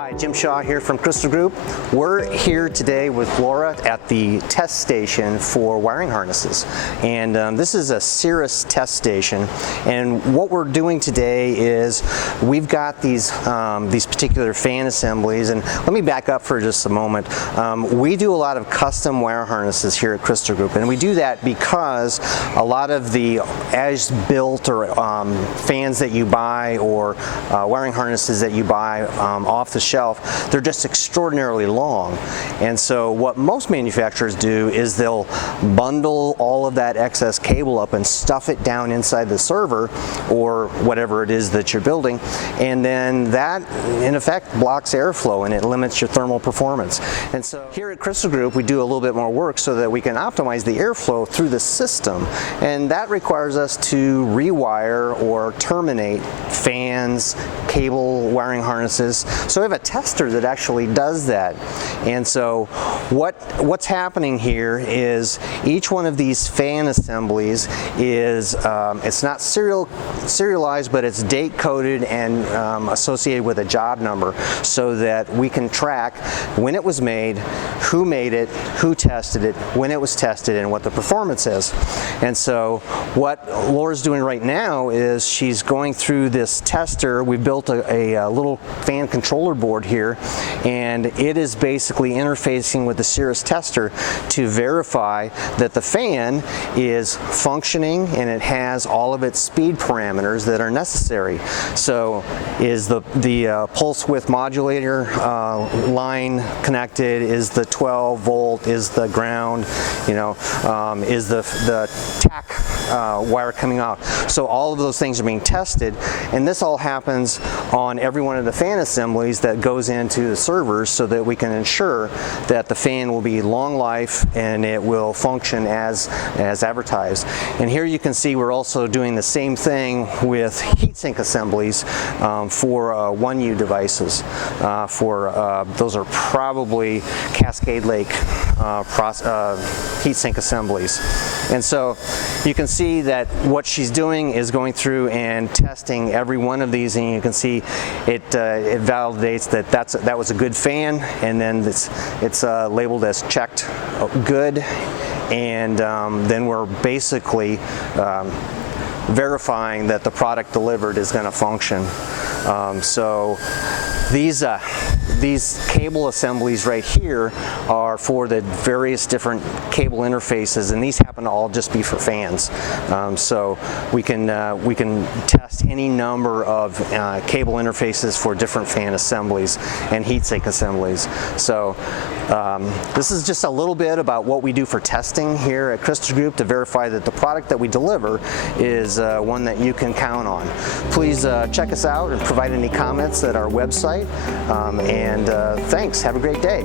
Hi, Jim Shaw here from Crystal Group. We're here today with Laura at the test station for wiring harnesses. And this is a Cirrus test station. And what we're doing today is we've got these particular fan assemblies. And let me back up for just a moment. We do a lot of custom wire harnesses here at Crystal Group. And we do that because a lot of the as-built or fans that you buy or wiring harnesses that you buy off the shelf, they're just extraordinarily long. And so what most manufacturers do is they'll bundle all of that excess cable up and stuff it down inside the server or whatever it is that you're building, and then that in effect blocks airflow and it limits your thermal performance. And so here at Crystal Group we do a little bit more work so that we can optimize the airflow through the system, and that requires us to rewire or terminate fans, cable, wiring harnesses. So we have a tester that actually does that. And so what's happening here is each one of these fan assemblies is it's not serialized, but it's date coded and associated with a job number so that we can track when it was made, who tested it, when it was tested, and what the performance is. And so what Laura's doing right now is she's going through this tester. We've built a little fan controller board here, and it is basically interfacing with the Cirrus tester to verify that the fan is functioning and it has all of its speed parameters that are necessary. So is the pulse width modulator line connected? Is the 12 volt? Is the ground? Is the TAC wire coming out? So all of those things are being tested, and this all happens on every one of the fan assemblies that goes into the servers so that we can ensure that the fan will be long life and it will function as advertised. And here you can see we're also doing the same thing with heatsink assemblies for 1U devices. Those are probably Cascade Lake heatsink assemblies. And so you can see that what she's doing is going through and testing every one of these, and you can see it validates that that was a good fan, and then it's labeled as checked good, and then we're basically verifying that the product delivered is going to function. So these cable assemblies right here are for the various different cable interfaces, and these happen to all just be for fans. So we can test any number of cable interfaces for different fan assemblies and heatsink assemblies. So this is just a little bit about what we do for testing here at Crystal Group to verify that the product that we deliver is one that you can count on. Please check us out and provide any comments at our website. And thanks. Have a great day.